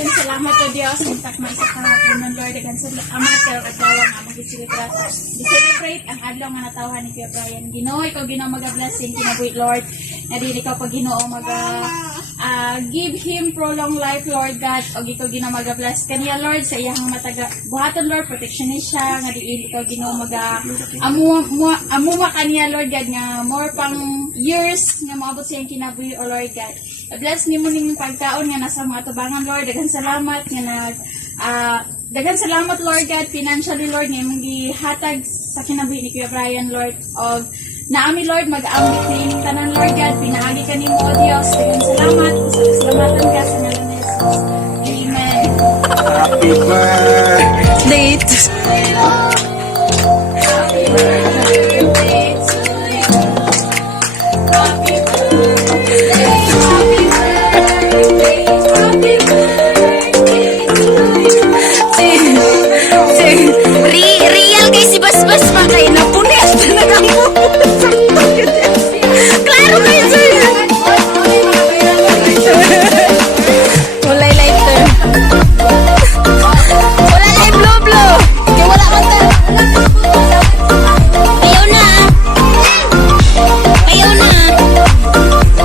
daghang salamat o Dios intak man sa kahapon ng Lord daghang salamat kay adlaw nga mag-celebrate. Di-celebrate ang adlaw nga natawhan ni Kuya Brian. Ginoo ikaw Ginoo maga-blessing kinabuhi Lord. Na dili ka pag Ginoo give him prolong life Lord God og ikaw Ginoo maga-bless kaniya Lord sa iyang mataga buhaton Lord protection ni siya nga dili ikaw Ginoo amuma kaniya Lord God nga more pang years nga maabot siyang kinabuhi o Lord God. Bless nimo ning pagkaon nga nasa mga tubangan Lord. Daghang salamat nga daghang salamat Lord God financially Lord nga imong gihatag sa kinabuhi ni Kuya Brian Lord og naami Lord mag-ambit nining tanan Lord God pinaagi kanimo o Dios. Daghang salamat salamatan ka sa ngalan ni Jesus. Amen. Happy birthday to you. Happy birthday to you. Happy birthday. Happy birthday to you. Real kay si Bas-Bas pa kay napunis talaga mo. Klaro kayo sa'yo. Walay lighter. Wala na yung blow-blow. Kaya wala man tayo. Ayaw na. Ayaw na.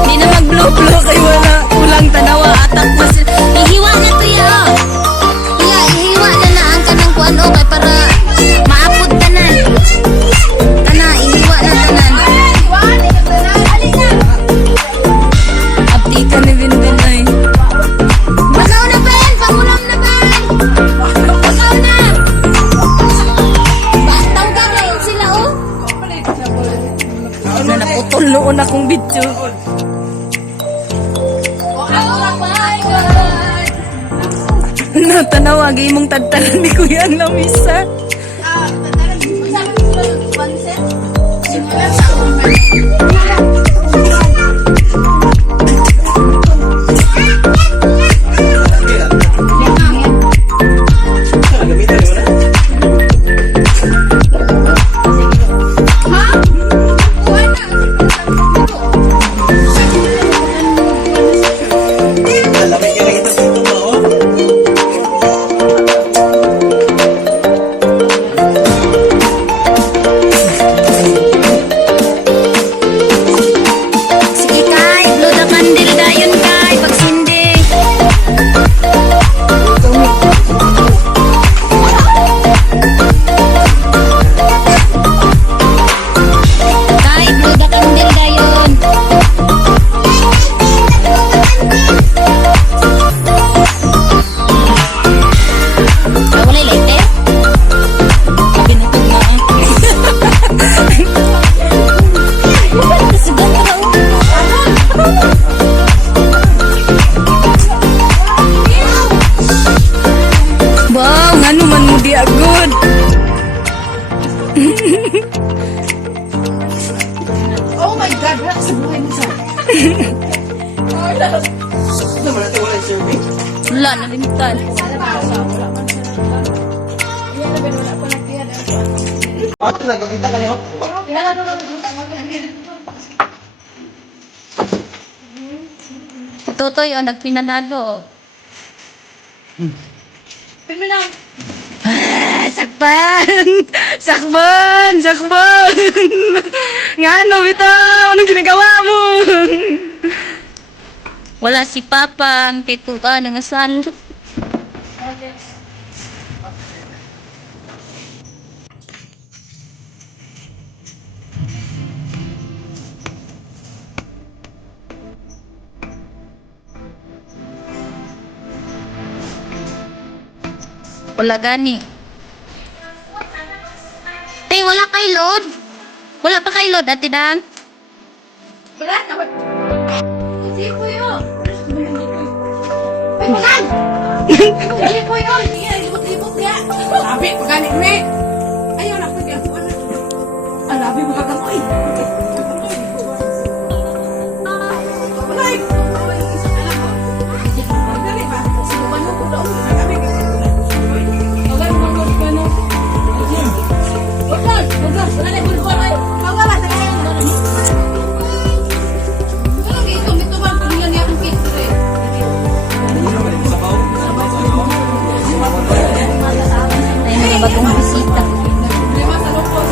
Hindi na mag-blow-blow kay wala. Walang tanawa. Atak na sila. Ihiwa na to yan. Ihiwa na na ang kanang kuwan o kay para maapod tanan. Kana, ihiwa na tanan. Abdi ka ni Vinvin ay. Pagaw na Ben! Pangulam na Ben! Pagaw na! Batang ka ngayon sila oh. Na naputol noon akong video. Natanawag imong tadtalan ni Kuya ang lamisa. Sige kay, blow the candle dayon kay pagsindi. Kay, blow the candle dayon. Wala lighter? Binutog na wow, nga naman mo di agod. Oh my God, wala sa buhay mo sa. Ano naman natin wala yung survey? Wala, nalimutan. Ako nagkakita ka niyo? Totoy, o, nagpinanalo. Ah, sakban! Sakban! Sakban! Nga ano, bitaw? Anong ginagawa mo? Wala si Papa, ang tituka ng asal. Wala gani. Tay, wala kay load. Wala pa kay load, Ate Dan. Wala na. Hindi ko yun. Ay, magan! Hindi ko yun. Sige, libot-libot niya. Sabi, pagani ko eh. Ayaw na, pwede ako. Ang labi mo kagamoy. Wala eh. Dali ba? Sinuban mo ko doon. Kami Wala mo ko ano. Wala, wala. Wala na, bulbul ay. Wala, sa kaya. Wala, ito, may tumang. Kunin niya akong picture eh. Ano naman yung sabaw? bagong bisita.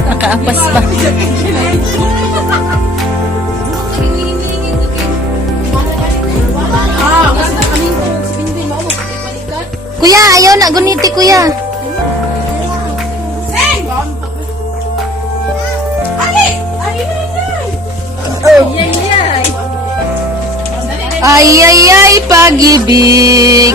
Nakaapas pa. Kuya, ayaw na guniti kuya. Ay, ay, ay, pag-ibig.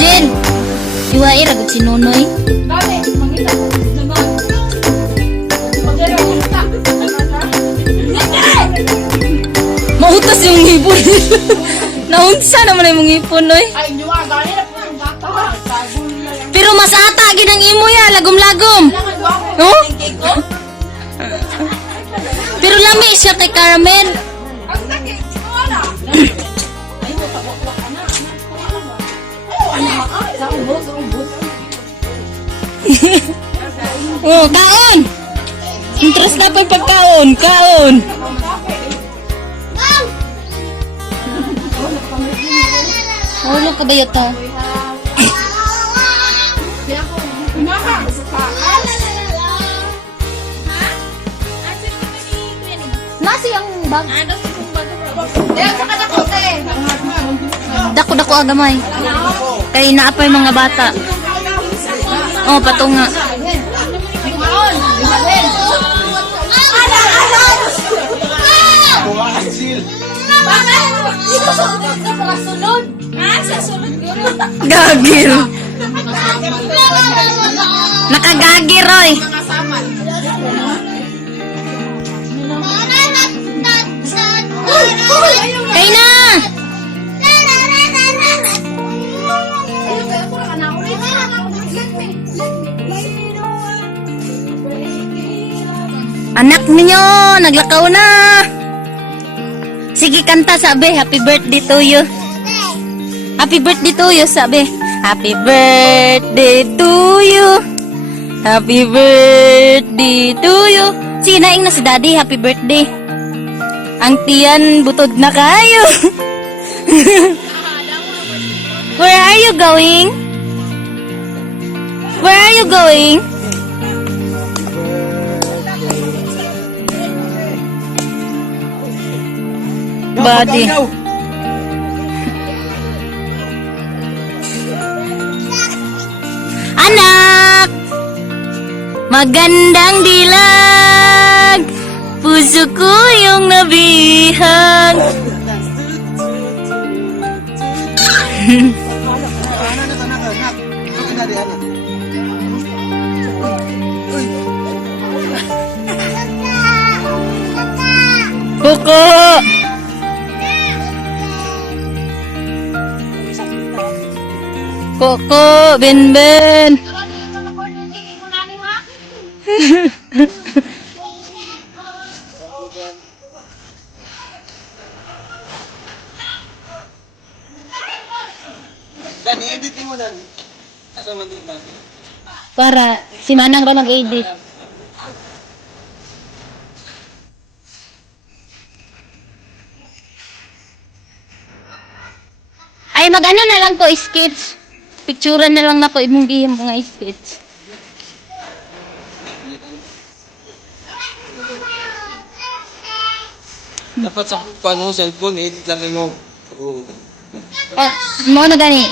Jen, iwain ragot si Nonoy. Mautas yung ngipon. Naunsa naman ay mong ngipon, Noy. Pero mas ata ginang imo ya, lagom-lagom. Oh? Pero lami siya kay Carmen. Oh, kaon! Interest na pa pagkaon, kaon! Wala ka ba yata? Nasi ang bag. Dako-dako agamay. Kay naapay mga bata. Oh, patunga. Gagir. Nakagagir, Roy. Kay na. Anak ninyo, naglakaw na. Sige, kanta sabi, happy birthday to you. Happy birthday to you, sabi. Happy birthday to you. Happy birthday to you. Sige, naing na si daddy, happy birthday. Ang tiyan, butod na kayo. Where are you going? Where are you going? Body. Anak, magandang dilag, puso ko yung nabihag. Kuko. Koko, Ben. Dan, i-edit mo dan. Asa man din ba? Para si Manang ra nag-edit. Ay, mag-ano na lang ko, sketch. Picturean na lang na ko, imong gihim mga sketch. Dapat sa paano cellphone, i-edit lang mo. Mo na gani,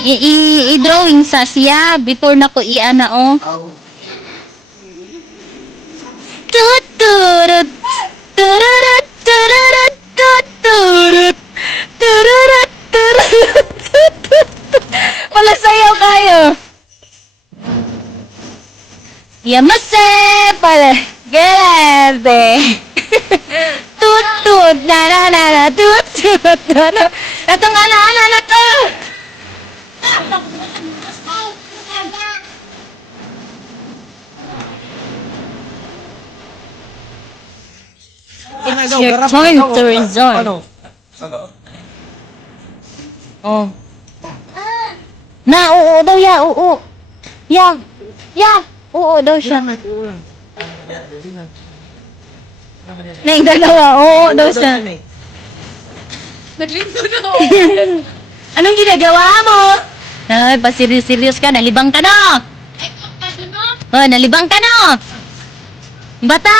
i-drawing sa siya, before na ko i-ana, oh. Tuturut, tururut, tururut, tuturut, tururut, tururut. Wala sayaw kayo. Yamase! Tut na na na na tut tut na na. Itong ana-ana na to. Your turn to resign. Ano? Oh. Na, oo daw ya, oo. Ya. Ya. Oo daw siya. Na yung dalawa, oo daw siya. Anong ginagawa mo? Ay, pasirius-serius ka, nalibang ka na. Oh, nalibang ka na. Bata!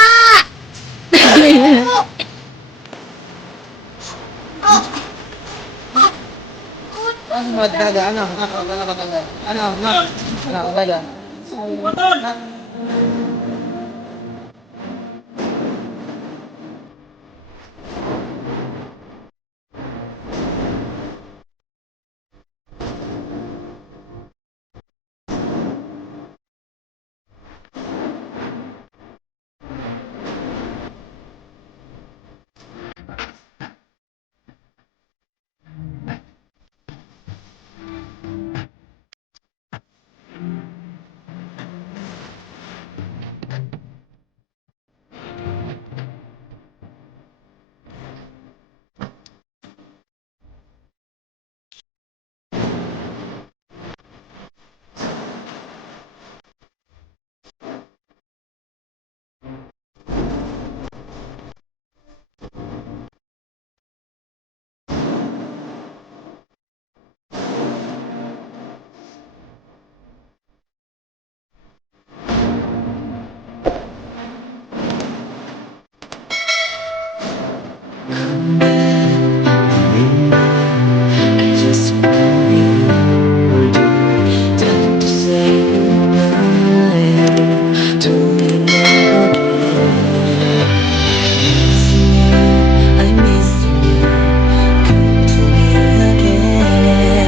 Ano? Ano? Ano? Ano? Ano? Ano? Ano?